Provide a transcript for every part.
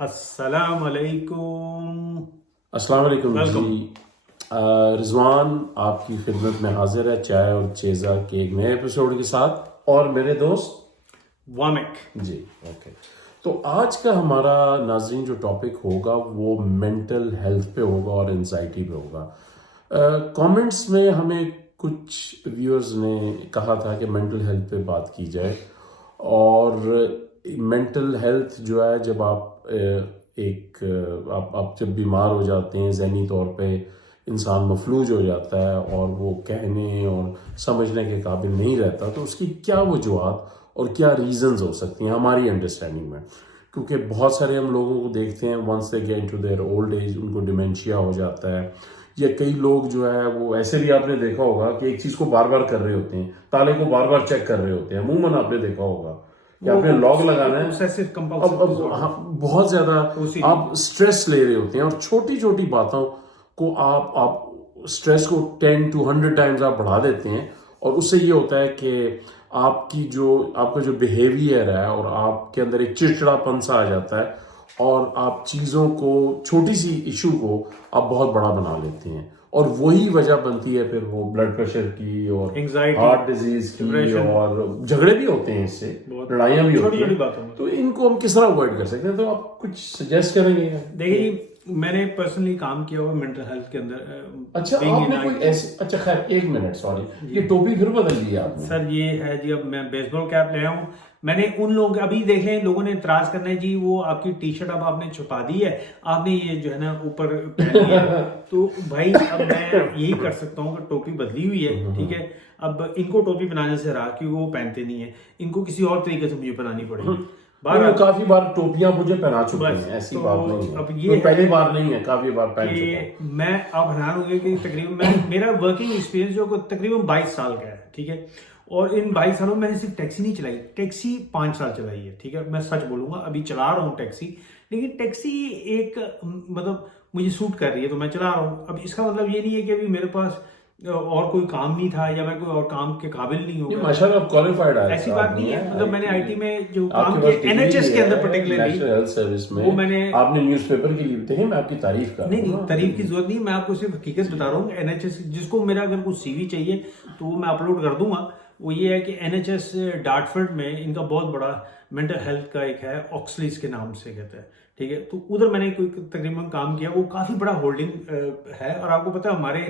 السلام علیکم. السلام علیکم Welcome. جی. رضوان آپ کی خدمت میں حاضر ہے چائے اور چیزا کے ایک نئے ایپیسوڈ کے ساتھ، اور میرے دوست وامک. جی اوکے. تو آج کا ہمارا ناظرین جو ٹاپک ہوگا وہ مینٹل ہیلتھ پہ ہوگا اور انزائٹی پہ ہوگا. کامنٹس میں ہمیں کچھ ویورز نے کہا تھا کہ مینٹل ہیلتھ پہ بات کی جائے، اور مینٹل ہیلتھ جو ہے جب آپ آپ جب بیمار ہو جاتے ہیں ذہنی طور پہ انسان مفلوج ہو جاتا ہے اور وہ کہنے اور سمجھنے کے قابل نہیں رہتا، تو اس کی کیا وجوہات اور کیا ریزنز ہو سکتی ہیں ہماری انڈرسٹینڈنگ میں. کیونکہ بہت سارے ہم لوگوں کو دیکھتے ہیں once they get to their old age ان کو ڈیمینشیا ہو جاتا ہے، یا کئی لوگ جو ہے وہ ایسے بھی آپ نے دیکھا ہوگا کہ ایک چیز کو بار بار کر رہے ہوتے ہیں، تالے کو بار بار چیک کر رہے ہوتے ہیں. عموماً آپ نے دیکھا ہوگا کہ آپ نے لاک لگانا ہے، اب بہت زیادہ آپ اسٹریس لے رہے ہوتے ہیں، اور چھوٹی چھوٹی باتوں کو آپ اسٹریس کو 10 to 100 ٹائمز آپ بڑھا دیتے ہیں، اور اس سے یہ ہوتا ہے کہ آپ کا جو بیہیویئر ہے اور آپ کے اندر ایک چڑچڑا پن سا آ جاتا ہے، اور آپ چیزوں کو چھوٹی سی ایشو کو آپ بہت بڑا بنا لیتے ہیں، اور وہی وجہ بنتی ہے پھر وہ بلڈ پریشر کی اور ہارٹ ڈیزیز کی، اور جھگڑے بھی ہوتے ہیں، اس سے لڑائیاں بھی ہوتی ہیں. تو ان کو ہم کس طرح اوائڈ کر سکتے ہیں؟ تو آپ کچھ سجیسٹ کریں گے؟ دیکھیے، میں نے پرسنلی کام کیا ہوا مینٹل ہیلتھ کے اندر. اچھا آپ نے کوئی ایسے، اچھا خیر ایک منٹ، سوری یہ ٹوپی پھر بدل لی آپ نے. سر یہ ہے جی، اب میں بیس بال کیپ لے ہوں. میں نے ان لوگ ابھی دیکھیں لوگوں نے اعتراض کرنا ہے جی وہ آپ کی ٹی شرٹ اب آپ نے چھپا دی ہے، آپ نے یہ جو ہے نا اوپر پہنی ہے. تو بھائی اب میں یہی کر سکتا ہوں کہ ٹوپی بدلی ہوئی ہے، ٹھیک ہے. اب ان کو ٹوپی بنانے سے رہا کیونکہ وہ پہنتے نہیں ہیں، ان کو کسی اور طریقے سے مجھے بنانی پڑے گی. کافی بار ٹوپیاں مجھے پہنا چکے ہیں، ایسی بات نہیں ہے. اب یہ پہلی بار نہیں ہے، کافی بار پہن چکا ہوں. میں اب حیران ہو گیا کہ تقریباً میرا ورکنگ ایکسپیرینس جو تقریباً 22 سال کا ہے، ٹھیک ہے. اور ان 22 سالوں میں نے صرف ٹیکسی نہیں چلائی، ٹیکسی 5 سال چلائی ہے، ٹھیک ہے. میں سچ بولوں گا ابھی چلا رہا ہوں ٹیکسی، لیکن ٹیکسی ایک مطلب مجھے سوٹ کر رہی ہے تو میں چلا رہا ہوں. اب اس کا مطلب یہ نہیں ہے کہ ابھی میرے پاس اور کوئی کام نہیں تھا یا میں کوئی اور کام کے قابل نہیں ہوں. ماشاءاللہ آپ کوالیفائڈ ہیں، ایسی بات نہیں ہے. مطلب میں نے آئی ٹی میں جو کام کیا این ایچ ایس کے اندر پرٹیکولرلی نیشنل ہیلتھ سروس میں، وہ میں نے آپ نے نیوز پیپر کی لیتے ہیں، میں آپ کی تعریف کر رہا ہوں. نہیں تعریف کی ضرورت نہیں، میں آپ کو صرف حقیقت بتا رہا ہوں. این ایچ ایس جس کو میرا اگر کوئی سی وی چاہیے تو وہ میں اپلوڈ کر دوں گا. وہ یہ ہے کہ این ایچ ایس ڈارٹفورڈ میں ان کا بہت بڑا مینٹل ہیلتھ کا ایک ہے، آکسلیز کے نام سے کہتے ہیں، ٹھیک ہے. تو ادھر میں نے تقریباً کام کیا، وہ کافی بڑا ہولڈنگ ہے. اور آپ کو پتا ہے ہمارے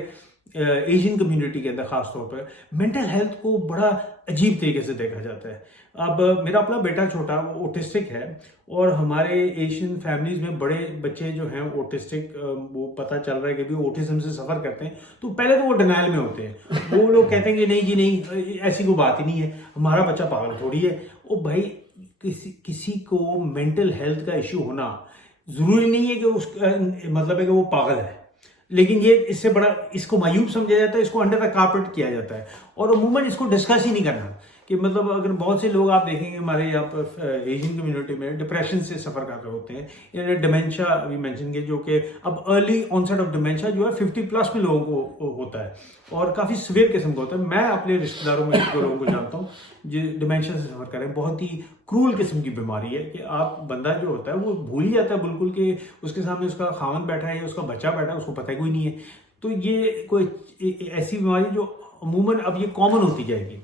ایشین کمیونٹی کے اندر خاص طور پر مینٹل ہیلتھ کو بڑا عجیب طریقے سے دیکھا جاتا ہے. اب میرا اپنا بیٹا چھوٹا وہ اوٹسٹک ہے، اور ہمارے ایشین فیملیز میں بڑے بچے جو ہیں اوٹسٹک وہ پتہ چل رہا ہے کہ بھی اوٹزم سے سفر کرتے ہیں. تو پہلے تو وہ ڈینائل میں ہوتے ہیں، وہ لوگ کہتے ہیں کہ نہیں جی نہیں ایسی کوئی بات ہی نہیں ہے، ہمارا بچہ پاگل تھوڑی ہے. او بھائی کسی کو مینٹل ہیلتھ کا ایشو ہونا ضروری نہیں ہے کہ اس کا مطلب ہے کہ وہ پاگل ہے، لیکن یہ اس سے بڑا اس کو معیوب سمجھا جاتا ہے، اس کو انڈر دا کارپیٹ کیا جاتا ہے، اور عموماً اس کو ڈسکس ہی نہیں کرنا. کہ مطلب اگر بہت سے لوگ آپ دیکھیں گے ہمارے یہاں پر ایشین کمیونٹی میں ڈپریشن سے سفر کر رہے ہوتے ہیں، یا ڈیمینشیا ابھی مینشن کیا، جو کہ اب ارلی آنسیٹ آف ڈیمینشیا جو ہے 50+ میں لوگوں کو ہوتا ہے، اور کافی سویئر قسم کا ہوتا ہے. میں اپنے رشتے داروں میں ایک دو لوگوں کو جانتا ہوں جو ڈیمینشیا سے سفر کر رہے ہیں. بہت ہی کرول قسم کی بیماری ہے کہ آپ بندہ جو ہوتا ہے وہ بھول ہی جاتا ہے بالکل کہ اس کے سامنے اس کا خاوند بیٹھا ہے یا اس کا بچہ بیٹھا ہے، اس کو پتہ کوئی نہیں ہے. تو یہ کوئی ایسی بیماری جو عموماً اب یہ کامن ہوتی جائے گی.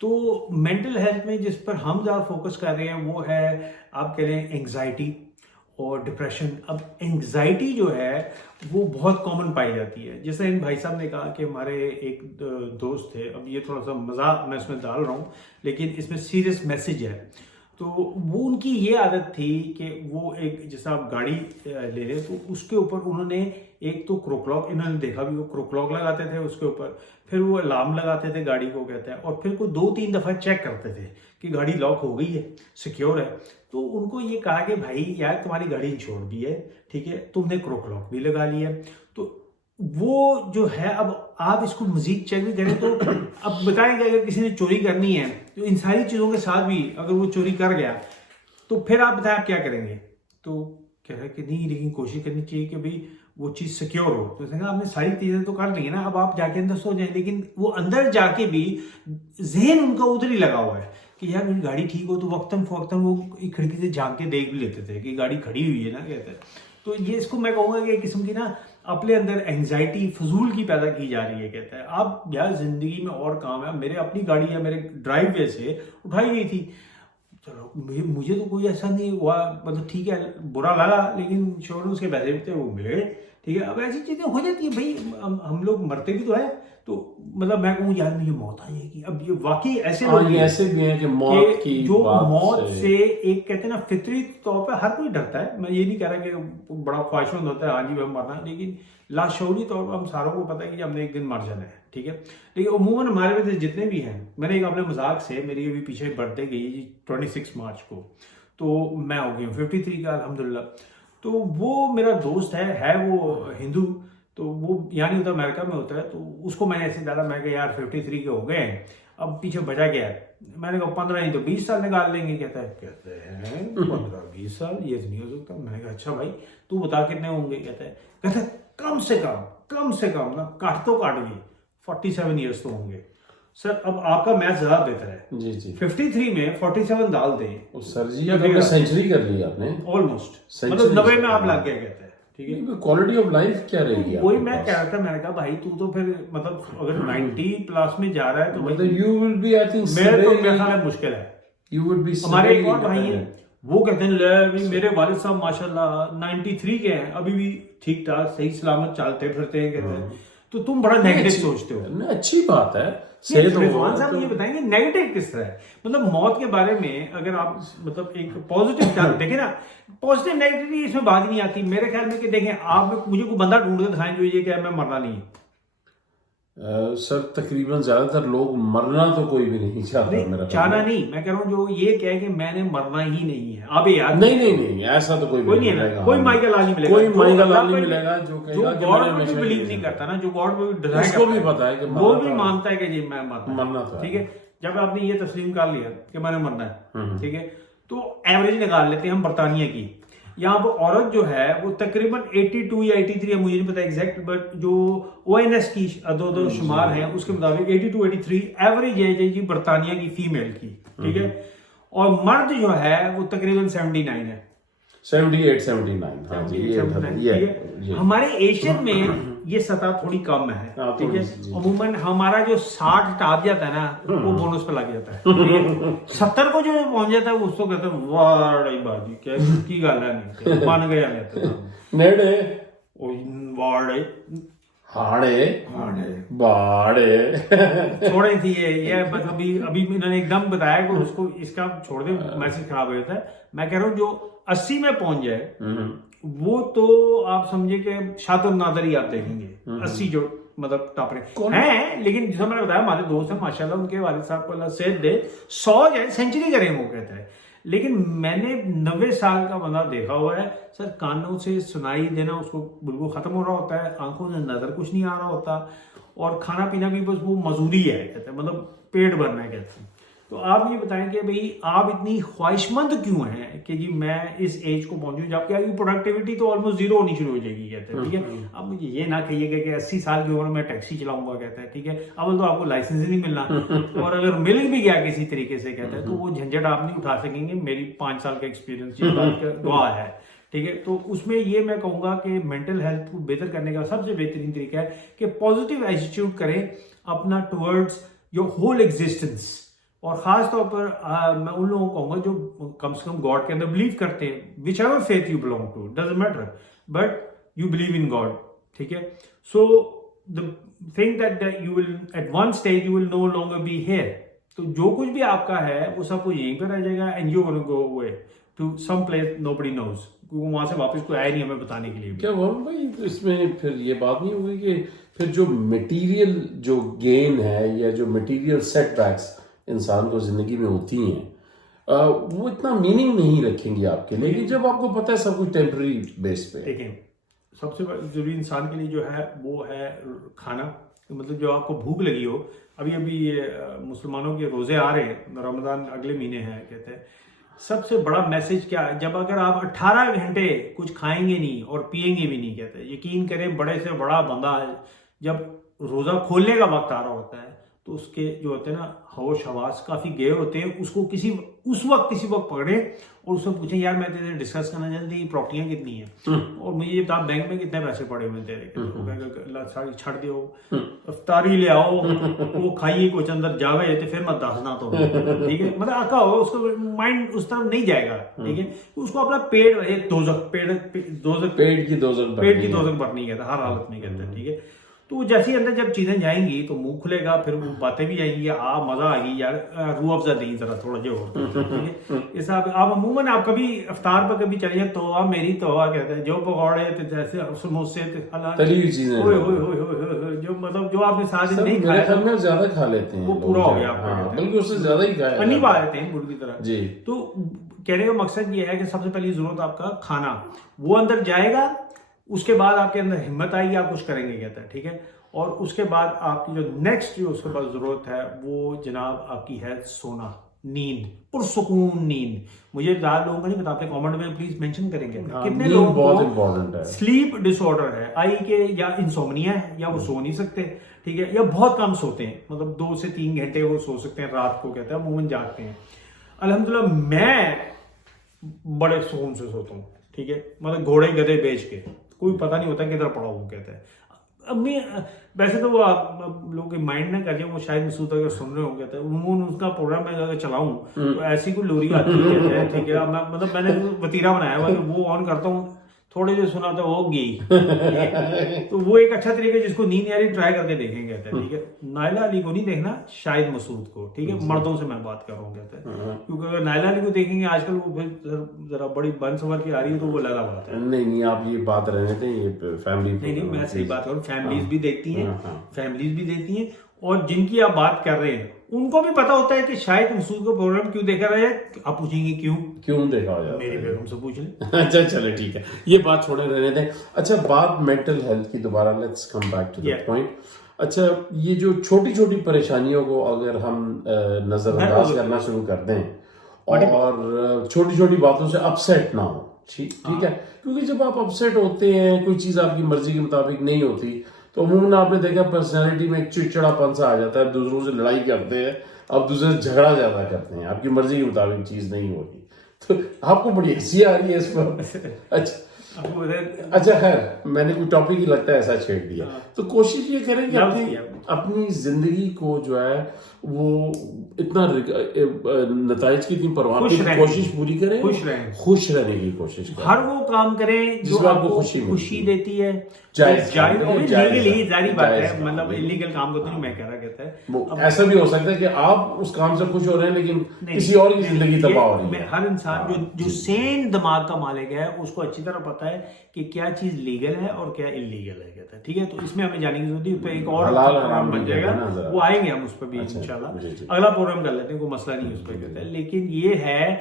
تو مینٹل ہیلتھ میں جس پر ہم زیادہ فوکس کر رہے ہیں وہ ہے آپ کہہ رہے ہیں انگزائٹی اور ڈپریشن. اب انگزائٹی جو ہے وہ بہت کامن پائی جاتی ہے. جیسے ان بھائی صاحب نے کہا کہ ہمارے ایک دوست تھے، اب یہ تھوڑا سا مزاح میں اس میں ڈال رہا ہوں لیکن اس میں سیریس میسج ہے. تو وہ ان کی یہ عادت تھی کہ وہ ایک جیسا آپ گاڑی لے رہے تو اس کے اوپر انہوں نے ایک تو کروکلاک، انہوں نے دیکھا بھی وہ کروکلاک لگاتے تھے اس کے اوپر، پھر وہ الارم لگاتے تھے گاڑی کو کہتے ہیں، اور پھر کوئی 2-3 دفعہ چیک کرتے تھے کہ گاڑی لاک ہو گئی ہے، سیکیور ہے. تو ان کو یہ کہا کہ بھائی یار تمہاری گاڑی انشور بھی ہے، ٹھیک ہے، تم نے کروکلاک بھی لگا لی ہے. تو وہ جو ہے اب آپ اس کو مزید چیک بھی کریں تو اب بتائیں کہ اگر کسی نے چوری کرنی ہے تو ان ساری چیزوں کے ساتھ بھی اگر وہ چوری کر گیا تو پھر آپ بتائیں آپ کیا کریں گے؟ تو کہہ رہا ہے کہ نہیں لیکن کوشش کرنی چاہیے کہ بھائی وہ چیز سیکیور ہو. تو اس نے کہا آپ نے ساری چیزیں تو کر لی ہیں نا، اب آپ جا کے اندر سو جائیں. لیکن وہ اندر جا کے بھی ذہن ان کا ادھر ہی لگا ہوا ہے کہ یار میری گاڑی ٹھیک ہو تو وقتاً فوقتاً وہ ایک کھڑکی سے جھانک کے دیکھ بھی لیتے تھے کہ گاڑی کھڑی ہوئی ہے نا کہتے ہیں. تو یہ اس کو میں کہوں گا کہ ایک قسم کی نا اپنے اندر اینگزائٹی فضول کی پیدا کی جا رہی ہے. کہتا ہے آپ یار زندگی میں اور کام ہے, میرے اپنی گاڑی ہے, میرے ڈرائیو وے سے اٹھائی گئی تھی, چلو مجھے تو کوئی ایسا نہیں ہوا, مطلب ٹھیک ہے برا لگا لیکن انشورنس کے پیسے بھی تھے وہ ملے, ٹھیک ہے. اب ایسی چیزیں ہو جاتی ہیں بھائی, ہم لوگ مرتے بھی تو ہے, تو مطلب میں کہوں یار مجھے موت آ جائے گی. اب یہ واقعی ایسے لوگ ایسے بھی ہیں کہ موت کی جو بات موت سے ایک کہتے ہیں نا فطری طور پہ ہر کوئی ڈرتا ہے. میں یہ نہیں کہہ رہا کہ بڑا خواہشمند ہوتا ہے ہاں جی ہم مرنا, لیکن لاشعوری طور پر ہم ساروں کو پتہ ہے کہ ہم نے ایک دن مر جانا ہے, ٹھیک ہے. لیکن عموماً ہمارے میں جتنے بھی ہیں, میں نے ایک اپنے مذاق سے, میری ابھی پیچھے برتھ ڈے گئی جی 26 مارچ کو, تو میں ہو گئی ہوں 53 کا الحمدللہ. تو وہ میرا دوست ہے وہ ہندو, تو وہ یہاں نہیں ہوتا امریکہ میں ہوتا ہے, تو اس کو میں نے ایسے ڈالا, میں کہ یار 53 کے ہو گئے ہیں, اب پیچھے بچا گیا ہے. میں نے کہا 15 نہیں تو 20 سال نکال لیں گے. کہتے ہیں 15-20 سال یہ تو نہیں ہو سکتا. میں نے کہا اچھا بھائی تو بتا کتنے ہوں گے. کہتے ہیں کم سے کم نا کاٹ گئے 47 ایئرس تو ہوں گے. سر اب آپ کا میتھ زیادہ بہتر ہے, جی جی 53 میں 47 ڈال دیں سر جی, آپ نے سینچری کر لی آپ نے آلموسٹ, مطلب 90 میں آپ لگ گئے. کہتے ہیں ٹھیک ہے, کوالٹی آف لائف کیا رہے گی, وہی میں کہہ رہا تھا. میں نے کہا بھائی تو پھر مطلب اگر 90 پلس میں جا رہا ہے تو مطلب you will be I think میرے تو میرا خیال ہے مشکل ہے. یو ول بی ہمارے ایک اور بھائی ہیں وہ کہتے ہیں میرے والد صاحب ماشاءاللہ 93 کے ہیں, ابھی بھی ٹھیک ٹھاک صحیح سلامت چلتے پھرتے ہیں. کہتے ہیں تو تم بڑا نیگیٹو سوچتے ہو. اچھی بات ہے. رضوان صاحب یہ بتائیں گے نیگیٹو کس طرح ہے, مطلب موت کے بارے میں اگر آپ مطلب ایک پازیٹیو دیکھیں نا, پازیٹیو نیگیٹیوٹی اس میں بات نہیں آتی میرے خیال میں. کہ دیکھیں آپ مجھے کوئی بندہ ڈھونڈ کے دکھائیں جو یہ کہ میں مرنا نہیں ہے. سر تقریباً زیادہ تر لوگ مرنا تو کوئی بھی نہیں چاہتا. میرا چاہنا نہیں, میں کہہ رہا ہوں جو یہ کہے کہ میں نے مرنا ہی نہیں ہے. اب یار نہیں ایسا تو کوئی نہیں ہے, کوئی مائیکل علی ملے گا, کوئی مائیکل علی ملے گا جو گاڈ میں بھی بلیو نہیں کرتا نا, جو گاڈ میں بھی اس کو بھی پتا ہے کہ وہ بھی مانتا ہے کہ جی میں مرنا تو ٹھیک ہے. جب آپ نے یہ تسلیم کر لیا کہ میں نے مرنا ہے, ٹھیک ہے, تو ایوریج نکال لیتے ہیں ہم برطانیہ کی. یہاں پر عورت جو ہے وہ تقریباً 82 یا 83 ہے, مجھے نہیں پتا ایگزیکٹ, بٹ جو ONS کی دو شمار ہیں اس کے مطابق 82-83 ایوریج ایج ہے جی برطانیہ کی فیمیل کی, ٹھیک ہے. اور مرد جو ہے وہ تقریباً 79 ہے, 78-79. ہمارے ایشین میں یہ سطح تھوڑی کم ہے, ٹھیک ہے. عموماً ہمارا جو 60 ٹاپ جاتا ہے نا وہ بونس پہ لگ جاتا ہے. 70 کو جو پہنچ جاتا ہے اس کو کہتے ہیں واڑی بازی کی گل ہے, مان گیا نیڑے واڑے ہاڑے باڑے چھوڑے تھی. یہ مطلب ابھی انہوں نے ایک دم بتایا کہ اس کو اس کا چھوڑ دے, میسج خراب ہو جاتا ہے. میں کہہ رہا ہوں جو 80 میں پہنچ جائے وہ تو آپ سمجھے کہ شاط النادر ہی آپ دیکھیں گے. 80 جو مطلب ٹاپرے ہیں, لیکن جیسا میں نے بتایا ہمارے دوست ہیں ماشاءاللہ, ان کے والد صاحب کو اللہ صحت دے, 100 جائے سینچری کریں وہ کہتا ہے. لیکن میں نے 90 سال کا بندہ دیکھا ہوا ہے سر, کانوں سے سنائی دینا اس کو بالکل ختم ہو رہا ہوتا ہے, آنکھوں سے نظر کچھ نہیں آ رہا ہوتا, اور کھانا پینا بھی بس وہ مزدوری ہے کہتے ہیں, مطلب پیٹ بھرنا ہے کہتے ہیں. تو آپ یہ بتائیں کہ بھئی آپ اتنی خواہش مند کیوں ہیں کہ جی میں اس ایج کو پہنچوں, جبکہ آپ کی پروڈکٹیوٹی تو آلموسٹ زیرو ہونی شروع ہو جائے گی کہتے ہیں, ٹھیک ہے. اب مجھے یہ نہ کہیے کہ 80 سال کی عمر میں ٹیکسی چلاؤں گا کہتا ہے, ٹھیک ہے. اول تو آپ کو لائسنس ہی نہیں ملنا, اور اگر مل بھی گیا کسی طریقے سے کہتا ہے تو وہ جھنجھٹ آپ نہیں اٹھا سکیں گے. میری 5 سال کا ایکسپیرینس یہ بات کا گواہ ہے, ٹھیک ہے. تو اس میں یہ میں کہوں گا کہ مینٹل ہیلتھ کو بہتر کرنے کا سب سے بہترین طریقہ ہے کہ پازیٹیو ایٹیٹیوڈ کریں اپنا ٹورڈز یور ہول ایگزسٹنس. اور خاص طور پر میں ان لوگوں کو کہوں گا جو کم سے کم گاڈ کے اندر بلیو کرتے ہیں, whichever faith you belong to doesn't matter, but you believe in God, ٹھیک ہے. سو the thing that you will at one stage you will no longer be here. تو جو کچھ بھی آپ کا ہے وہ سب کچھ یہیں پہ رہ جائے گا, and you're going to go away to some place nobody knows. کیونکہ وہاں سے واپس کوئی آیا نہیں ہمیں بتانے کے لیے. کیا ورن بھائی اس میں پھر یہ بات نہیں ہوگی کہ پھر جو مٹیریل جو گین ہے یا جو مٹیریل سیٹ بیکس انسان کو زندگی میں ہوتی ہیں وہ اتنا میننگ نہیں رکھیں گی آپ کے لیے, کہ جب آپ کو پتہ ہے سب کچھ ٹیمپرری بیس پہ. دیکھیں سب سے ضروری انسان کے لیے جو ہے وہ ہے کھانا, مطلب جو آپ کو بھوک لگی ہو. ابھی مسلمانوں کے روزے آ رہے ہیں, رمضان اگلے مہینے ہے کہتے ہیں. سب سے بڑا میسج کیا ہے, جب اگر آپ 18 گھنٹے کچھ کھائیں گے نہیں اور پیئیں گے بھی نہیں کہتے, یقین کریں بڑے سے بڑا بندہ ہے جب روزہ کھولنے کا وقت آ رہا ہوتا ہے تو اس کے جو ہوتے ہیں نا ہوش حواس کافی گئے ہوتے ہیں، اس کو اس وقت کسی وقت پکڑے اور اس سے پوچھیں یار میں تیرے ڈسکس کرنا چاہتا ہوں یہ پراپرٹیاں کتنی ہیں اور مجھے یہ بتا بینک میں کتنے پیسے پڑے ہوئے تیرے، اللہ ساری چھڑ دیو افطاری لے آؤ وہ کھائیے کچھ اندر جاوے تو پھر مت دسنا تو ٹھیک ہے، مطلب آقا ہو اس کو مائنڈ اس طرف نہیں جائے گا ٹھیک ہے، اس کو اپنا پیٹ دوزخ پیٹ کی دوزخ بھرنی کہتا ہے ہر حالت میں کہتا ہے ٹھیک ہے. تو جیسے اندر جب چیزیں جائیں گی تو منہ کھلے گا، پھر وہ باتیں بھی آئیں گی، مزہ آ گئی یار روح افزا دیں ذرا تھوڑا جو ٹھیک ہے. اس آپ عموماً آپ کبھی افطار پر کبھی چلے جائیں توبہ میری توبہ کہتے ہیں، جو پکوڑے جیسے سموسے جو مطلب جو آپ نے ساتھ نہیں کھایا زیادہ کھا لیتے ہیں وہ پورا ہو گیا آپ کا، بلکہ اس سے زیادہ ہی کھایا نہیں پا رہتے ہیں گڑ کی طرح. جی تو کہنے کا مقصد یہ ہے کہ سب سے پہلی ضرورت آپ کا کھانا وہ اندر جائے گا، اس کے بعد آپ کے اندر ہمت آئے گی آپ کچھ کریں گے کہتا ہے ٹھیک ہے. اور اس کے بعد آپ کی جو نیکسٹ جو اس کے بعد ضرورت ہے وہ جناب آپ کی ہے سونا، نیند، پرسکون نیند. مجھے زیادہ لوگوں کا نہیں بتاتے، کامنٹ میں پلیز مینشن کریں گے کتنے لوگوں کو سلیپ ڈس آرڈر ہے، آئی کے یا انسومنیا ہے یا وہ سو نہیں سکتے ٹھیک ہے، یا بہت کم سوتے ہیں، مطلب 2 سے 3 گھنٹے وہ سو سکتے ہیں رات کو کہتے ہیں، عموماً جاگتے ہیں. الحمدللہ میں بڑے سکون سے سوتا ہوں ٹھیک ہے، مطلب گھوڑے گدھے بیچ کے کوئی پتہ نہیں ہوتا کدھر پڑا ہوں کہتے ہیں. امی ویسے تو وہ آپ لوگوں کے مائنڈ نہ کر جائے، وہ شاید مسعود اگر سن رہے ہوں کہتے ہیں عموماً اس کا پروگرام میں اگر چلاؤں تو ایسی کوئی لوری آتی ہے کہتے ہیں ٹھیک ہے، مطلب میں نے وتیرا بنایا ہوا کہ وہ آن کرتا ہوں تھوڑے جو سنا تھا وہ گئی تو وہ ایک اچھا طریقہ جس کو نیند آ رہی ٹرائی کر کے دیکھیں کہتے ہیں ٹھیک ہے. نائلہ علی کو نہیں دیکھنا، شاہد مسعود کو ٹھیک ہے، مردوں سے میں بات کر رہا ہوں کہتے ہیں، کیونکہ اگر نائلہ علی کو دیکھیں گے آج کل وہ پھر ذرا بڑی بن سنور کی آ رہی ہے تو وہ لگا بات ہے. نہیں آپ یہ بات رہنے تھے یہ فیملی نہیں میں صحیح بات کروں، فیملیز بھی دیکھتی ہیں، فیملیز بھی دیکھتی ہیں، اور جن کی آپ بات کر رہے ہیں ان کو بھی پتا ہوتا ہے کہ شاید مسعود کو پروگرام کیوں دیکھا رہا ہے. آپ پوچھیں گے کیوں دیکھا ہو جاتا ہے، میری بیگم سے پوچھ لیں. اچھا چلے ٹھیک ہے، یہ بات چھوڑے رہنے دیں. اچھا بات مینٹل ہیلتھ کی دوبارہ let's come back to that point. اچھا یہ جو چھوٹی چھوٹی پریشانیوں کو اگر ہم نظر انداز کرنا شروع کر دیں اور چھوٹی چھوٹی باتوں سے اپسیٹ نہ ہو ٹھیک ہے، کیونکہ جب آپ اپسیٹ ہوتے ہیں کوئی چیز آپ کی مرضی کے مطابق نہیں ہوتی تو عموماً آپ نے دیکھا پرسنالٹی میں ایک چڑچڑا پن سا آ جاتا ہے، دوسروں سے لڑائی کرتے ہیں، آپ دوسرے سے جھگڑا زیادہ کرتے ہیں، آپ کی مرضی کے مطابق چیز نہیں ہوتی. تو آپ کو بڑی ہنسی آ رہی ہے اس پر. اچھا خیر میں نے کوئی ٹاپک ہی لگتا ہے ایسا چھیڑ دیا، تو کوشش یہ کریں کہ اپنی زندگی کو جو ہے وہ اتنا نتائج کی اتنی پرواہ نہیں، کوشش پوری کریں، خوش رہنے کی کوشش کریں، ہر وہ کام کریں جو آپ کو خوشی دیتی ہے، جائز ظاہری بات ہے، مطلب انلیگل کام کو تو نہیں میں کہہ رہا کہتا ہے. ایسا بھی ہو سکتا ہے کہ آپ اس کام سے خوش ہو رہے ہیں لیکن کسی اور کی زندگی تباہ ہو رہی ہے. ہر انسان جو سین دماغ کا مالک ہے اس کو اچھی طرح پتا ہے کہ کیا چیز لیگل ہے اور کیا انلیگل ہے کہتا ہے ٹھیک ہے. تو اس میں ہمیں جانے کی ضرورت ہے، پہ ایک اور پروگرام بن جائے گا، وہ آئیں گے ہم اس پہ بھی انشاءاللہ، اگلا پروگرام کر لیتے ہیں، کوئی مسئلہ نہیں اس پہ کہتا ہے. لیکن یہ ہے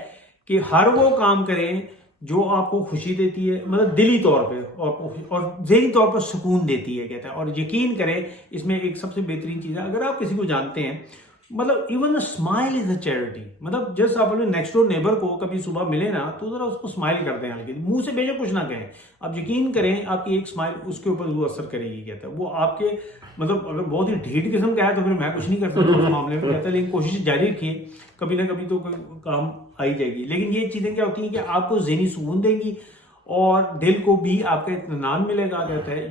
کہ ہر وہ کام کریں جو آپ کو خوشی دیتی ہے، مطلب دلی طور پہ اور ذہنی طور پر سکون دیتی ہے کہتا ہے. اور یقین کریں اس میں ایک سب سے بہترین چیز ہے، اگر آپ کسی کو جانتے ہیں مطلب even smile is a charity, مطلب جس آپ اپنے نیکسٹ ڈور نیبر کو کبھی صبح ملے نا تو ذرا اس کو اسمائل کر دیں، ہلکی منہ سے بھیجے کچھ نہ کہیں، آپ یقین کریں آپ کی ایک اسمائل اس کے اوپر وہ اثر کرے گی کہتا ہے. وہ آپ کے مطلب اگر بہت ہی ڈھیٹ قسم کا ہے تو پھر میں کچھ نہیں کرتا اس معاملے میں کہتا ہے، لیکن کوشش جاری رکھیے، کبھی نہ کبھی تو کوئی کام آئی جائے گی. لیکن یہ چیزیں کیا ہوتی ہیں کہ آپ کو ذہنی سکون دیں گی اور دل کو بھی آپ کا اطمینان ملے گا کہتا ہے.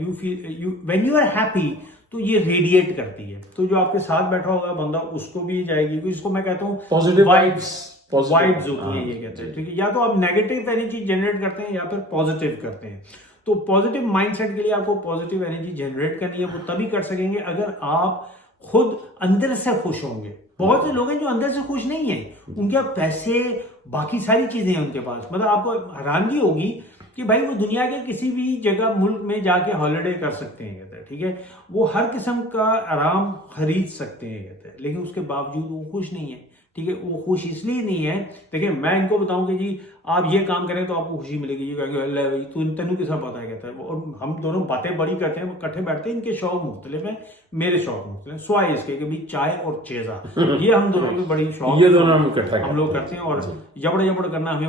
وین یو آر ہیپی تو یہ ریڈیٹ کرتی ہے، تو جو آپ کے ساتھ بیٹھا ہوگا بندہ اس کو بھی جائے گی، اس کو میں کہتا ہوں وائبز ہوتی ہیں یہ کہتے ہیں ٹھیک ہے. یا تو آپ نیگیٹو انرجی جنریٹ کرتے ہیں یا پھر پازیٹیو کرتے ہیں. تو پازیٹیو مائنڈ سیٹ کے لیے آپ کو پازیٹیو انرجی جنریٹ کرنی ہے، وہ تبھی کر سکیں گے اگر آپ خود اندر سے خوش ہوں گے. بہت سے لوگ ہیں جو اندر سے خوش نہیں ہیں، ان کے پیسے باقی ساری چیزیں ہیں ان کے پاس، مطلب آپ کو حیرانگی ہوگی کہ بھائی وہ دنیا کے کسی بھی جگہ ملک میں جا کے ہالیڈے کر سکتے ہیں کہتے ہیں ٹھیک ہے، وہ ہر قسم کا آرام خرید سکتے ہیں کہتے ہیں، لیکن اس کے باوجود وہ خوش نہیں ہے ٹھیک ہے. وہ خوش اس لیے نہیں ہے، دیکھیں میں ان کو بتاؤں کہ جی آپ یہ کام کریں تو آپ کو خوشی ملے گی، یہ کہیں گے اللہ بھائی تو تینوں کے ساتھ پتہ ہے کہتا ہے. اور ہم دونوں باتیں بڑی کرتے ہیں، وہ اکٹھے بیٹھتے ہیں، ان کے شوق مختلف ہیں، میرے شوق مختلف ہیں، سوائے اس کے کہ بھی چائے اور چیزا یہ ہم دونوں کی بڑی شوق یہ دونوں ہم لوگ کرتے ہیں. اور جبڑ کرنا ہمیں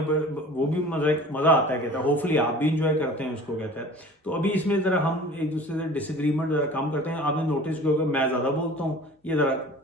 وہ بھی مزہ آتا ہے کہتا ہے، ہوپفلی آپ بھی انجوائے کرتے ہیں اس کو کہتا ہے. تو ابھی اس میں ذرا ہم ایک دوسرے سے ڈس ایگریمنٹ ذرا کم کرتے ہیں. آپ نے نوٹس کیا ہوگا میں زیادہ بولتا ہوں، یہ ذرا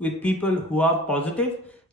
with people who are positive,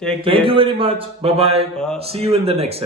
Thank you very much. Bye bye. See you in the next episode.